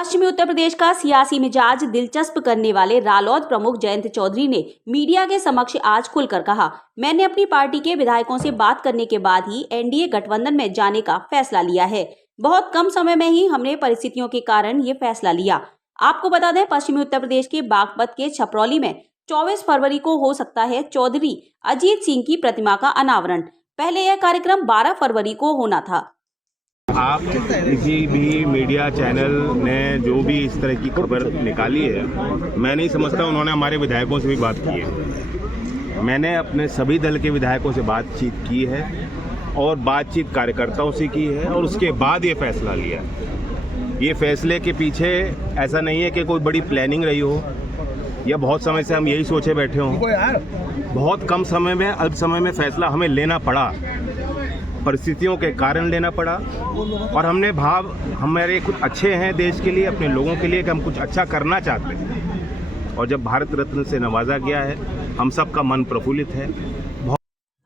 पश्चिमी उत्तर प्रदेश का सियासी मिजाज दिलचस्प करने वाले रालोद प्रमुख जयंत चौधरी ने मीडिया के समक्ष आज खुलकर कहा, मैंने अपनी पार्टी के विधायकों से बात करने के बाद ही एनडीए गठबंधन में जाने का फैसला लिया है। बहुत कम समय में ही हमने परिस्थितियों के कारण ये फैसला लिया। आपको बता दें, पश्चिमी उत्तर प्रदेश के बागपत के छपरौली में 24 फरवरी को हो सकता है चौधरी अजीत सिंह की प्रतिमा का अनावरण। पहले यह कार्यक्रम 12 फरवरी को होना था। आप किसी भी मीडिया चैनल ने जो भी इस तरह की खबर निकाली है, मैं नहीं समझता उन्होंने हमारे विधायकों से भी बात की है। मैंने अपने सभी दल के विधायकों से बातचीत की है और बातचीत कार्यकर्ताओं से की है और उसके बाद ये फैसला लिया। ये फैसले के पीछे ऐसा नहीं है कि कोई बड़ी प्लानिंग रही हो या बहुत समय से हम यही सोचे बैठे हों। बहुत कम समय में, अल्प समय में फैसला हमें लेना पड़ा, परिस्थितियों के कारण लेना पड़ा और हमने हमारे कुछ अच्छे हैं देश के लिए, अपने लोगों के लिए कि हम कुछ अच्छा करना चाहते हैं और जब भारत रत्न से नवाजा गया है, हम सबका मन प्रफुल्लित है।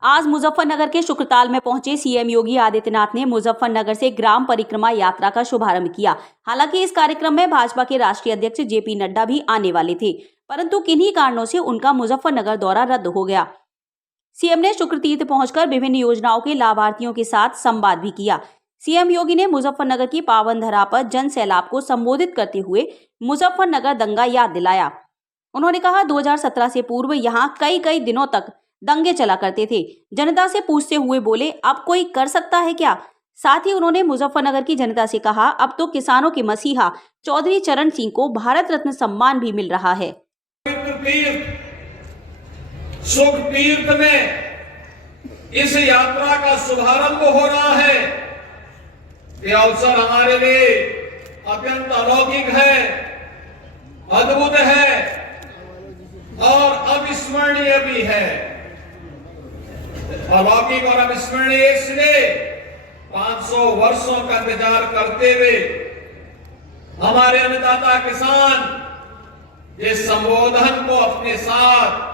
आज मुजफ्फरनगर के शुक्रताल में पहुंचे सीएम योगी आदित्यनाथ ने मुजफ्फरनगर से ग्राम परिक्रमा यात्रा का शुभारंभ किया। हालांकि इस कार्यक्रम में भाजपा के राष्ट्रीय अध्यक्ष जेपी नड्डा भी आने वाले थे, परंतु किन्हीं कारणों से उनका मुजफ्फरनगर दौरा रद्द हो गया। सीएम ने शुक्रतीर्थ पहुंचकर विभिन्न योजनाओं के लाभार्थियों के साथ संवाद भी किया। सीएम योगी ने मुजफ्फरनगर की पावन धरा पर जन सैलाब को संबोधित करते हुए मुजफ्फरनगर दंगा याद दिलाया। उन्होंने कहा, 2017 से पूर्व यहाँ कई दिनों तक दंगे चला करते थे। जनता से पूछते हुए बोले, अब कोई कर सकता है क्या? साथ ही उन्होंने मुजफ्फरनगर की जनता से कहा, अब तो किसानों के मसीहा चौधरी चरण सिंह को भारत रत्न सम्मान भी मिल रहा है। सुख तीर्थ में इस यात्रा का शुभारंभ हो रहा है। यह अवसर हमारे लिए अत्यंत अलौकिक है, अद्भुत है और अविस्मरणीय भी है। अलौकिक और अविस्मरणीय इसलिए 500 वर्षों का इंतजार करते हुए हमारे अन्नदाता किसान इस संबोधन को अपने साथ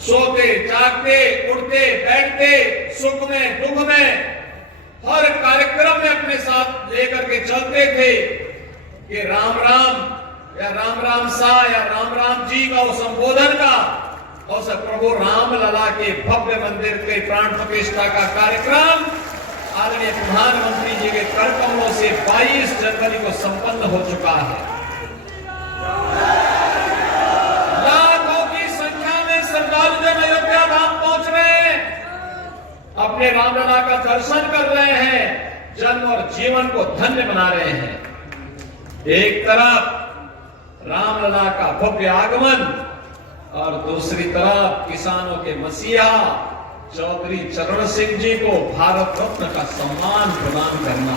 सोते जागते उठते बैठते सुख में दुख में हर कार्यक्रम में अपने साथ लेकर के चलते थे कि राम राम या राम राम सा या राम राम जी का वो संबोधन का और सब प्रभु राम लला के भव्य मंदिर के प्राण प्रतिष्ठा का कार्यक्रम आदरणीय प्रधानमंत्री जी के कर कमलों से 22 जनवरी को संपन्न हो चुका है। लाखों की संख्या में श्रद्धालु जन अयोध्या धाम पहुंच रहे हैं, अपने रामलला का दर्शन कर रहे हैं, जन्म और जीवन को धन्य बना रहे हैं। एक तरफ रामलला का भव्य आगमन और दूसरी तरफ किसानों के मसीहा चौधरी चरण सिंह जी को भारत रत्न का सम्मान प्रदान करना।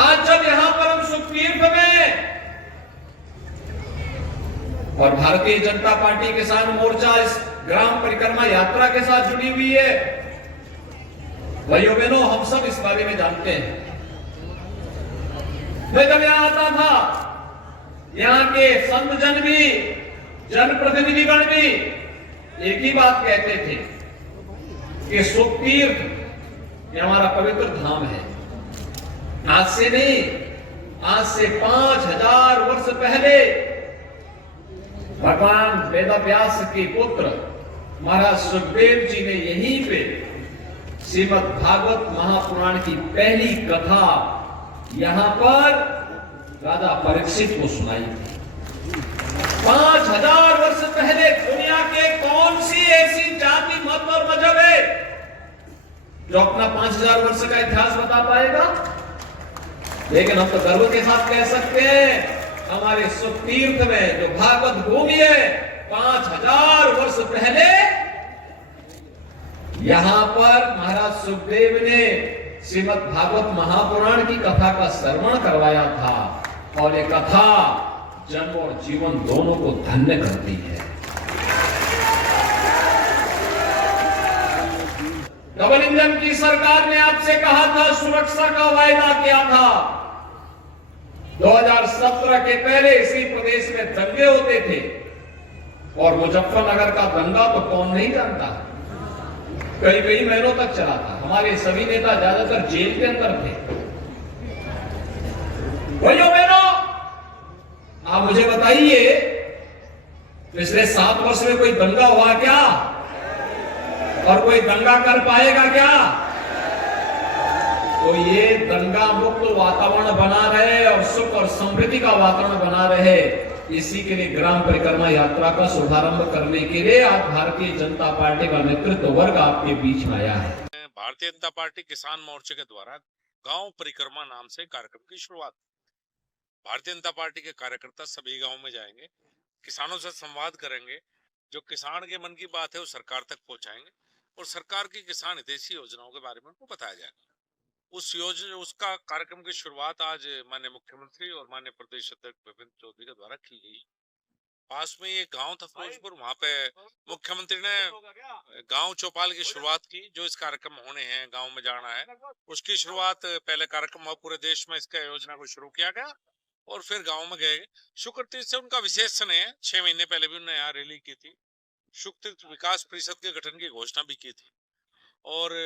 आज जब यहां पर हम सुखतीर्थ में और भारतीय जनता पार्टी किसान मोर्चा इस ग्राम परिक्रमा यात्रा के साथ जुड़ी हुई है, भाइयों बहनों, हम सब इस बारे में जानते हैं। मैं जब यहां आता था, यहां के संत जन भी, जनप्रतिनिधिगण भी एक ही बात कहते थे कि सुखतीर्थ ये हमारा पवित्र धाम है। आज से नहीं, आज से 5000 वर्ष पहले भगवान वेदव्यास के पुत्र महाराज सुखदेव जी ने यहीं पे श्रीमद् भागवत महापुराण की पहली कथा यहां पर राजा परीक्षित को सुनाई थी। 5000 वर्ष पहले दुनिया के कौन सी ऐसी जाति मत और मजहब है जो अपना 5000 वर्ष का इतिहास बता पाएगा? लेकिन हम तो गर्व के साथ कह सकते हैं, हमारे सुखतीर्थ में जो भागवत भूमि है, 5000 वर्ष पहले यहां पर महाराज सुखदेव ने श्रीमद् भागवत महापुराण की कथा का श्रवण करवाया था और ये कथा जन्म और जीवन दोनों को धन्य करती है। डबल इंजन की सरकार ने आपसे कहा था, सुरक्षा का वायदा किया था। 2017 के पहले इसी प्रदेश में दंगे होते थे और मुजफ्फरनगर का दंगा तो कौन नहीं जानता, कई महीनों तक चला था। हमारे सभी नेता ज्यादातर जेल के अंदर थे। पिछले 7 वर्ष में कोई दंगा हुआ क्या? और कोई दंगा कर पाएगा क्या? तो ये दंगा मुक्त वातावरण बना रहे और सुख और समृद्धि का वातावरण बना रहे, इसी के लिए ग्राम परिक्रमा यात्रा का शुभारंभ करने के लिए आज भारतीय जनता पार्टी का नेतृत्व वर्ग आपके बीच में आया है। भारतीय जनता पार्टी किसान मोर्चे के द्वारा गांव परिक्रमा नाम से कार्यक्रम की शुरुआत। भारतीय जनता पार्टी के कार्यकर्ता सभी गांव में जाएंगे, किसानों से संवाद करेंगे, जो किसान के मन की बात है वो सरकार तक पहुंचाएंगे और सरकार की किसान हितैषी योजनाओं के बारे में उनको बताया जाएगा। उसका कार्यक्रम की शुरुआत आज माननीय मुख्यमंत्री और माननीय प्रदेश अध्यक्ष विपिन चौधरी के द्वारा की गई। पास में ये गांव था फिरोजपुर, वहां पे मुख्यमंत्री ने गांव चौपाल की शुरुआत की। जो इस कार्यक्रम होने हैं, गांव में जाना है, उसकी शुरुआत पहले कार्यक्रम हुआ, पूरे देश में इसका योजना को शुरू किया गया और फिर गांव में गए। शुक्रतीर्थ से उनका विशेष स्नेह है। 6 महीने पहले भी उन्होंने यहाँ रैली की थी। शुक्रतीर्थ विकास परिषद के गठन की घोषणा भी की थी और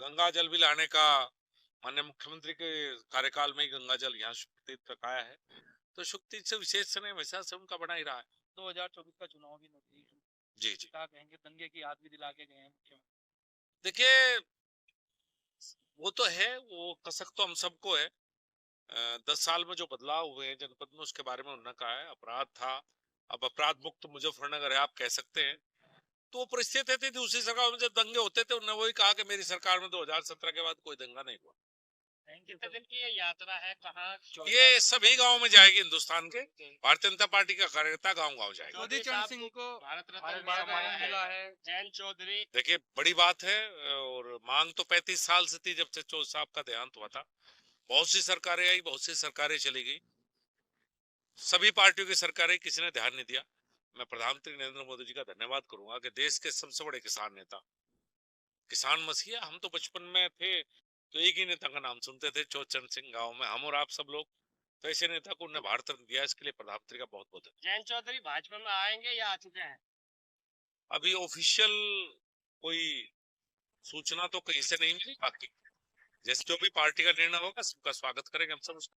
गंगा जल भी लाने का माननीय मुख्यमंत्री के कार्यकाल में ही गंगा जल यहाँ शुक्रतीर्थ तक आया है। तो शुक्रतीर्थ से विशेष स्नेह हमेशा से उनका बना ही रहा है। 2024 का चुनाव भी नजदीक है। जी जी, क्या कहेंगे? दंगे की याद भी दिला के गए हैं मुख्यमंत्री। देखिए वो तो है, वो कसक तो हम सबको है। 10 साल में जो बदलाव हुए हैं जनपद में, उसके बारे में उन्होंने कहा है। अपराध था, अब अपराध मुक्त मुजफ्फरनगर है, आप कह सकते हैं। तो वो परिस्थिति थी दूसरी सरकार में जब दंगे होते थे, उन्होंने वही कहा कि मेरी सरकार में 2017 के बाद कोई दंगा नहीं हुआ। कितने दिन की ये यात्रा है? कहाँ? ये सभी गांव में जाएगी हिंदुस्तान के। भारतीय जनता पार्टी का कार्यकर्ता गांव गांव जाएगा। चौधरी चरण सिंह को भारत रत्न मिला है। जैन चौधरी, देखिए बड़ी बात है और मांग तो 35 साल से थी, जब से चौधरी साहब का देहांत हुआ था। बहुत सी सरकारें आई, बहुत सी सरकारें चली गई, सभी पार्टियों की सरकारें, किसी ने ध्यान नहीं दिया। मैं प्रधानमंत्री नरेंद्र मोदी जी का धन्यवाद करूंगा कि देश के सबसे बड़े किसान नेता, किसान मसीहा, हम तो बचपन में थे तो एक ही नेता का नाम सुनते थे, चौधरी चरण सिंह। गाँव में हम और आप सब लोग, तो ऐसे नेता को उन्हें भारत रत्न दिया, इसके लिए प्रधानमंत्री का बहुत बहुत धन्यवाद। जैन चौधरी भाजपा में आएंगे या आ चुके हैं? अभी ऑफिशियल कोई सूचना तो कहीं से नहीं मिली, बाकी जैसे जो भी पार्टी का निर्णय होगा सबका स्वागत करेंगे हम सब उसका।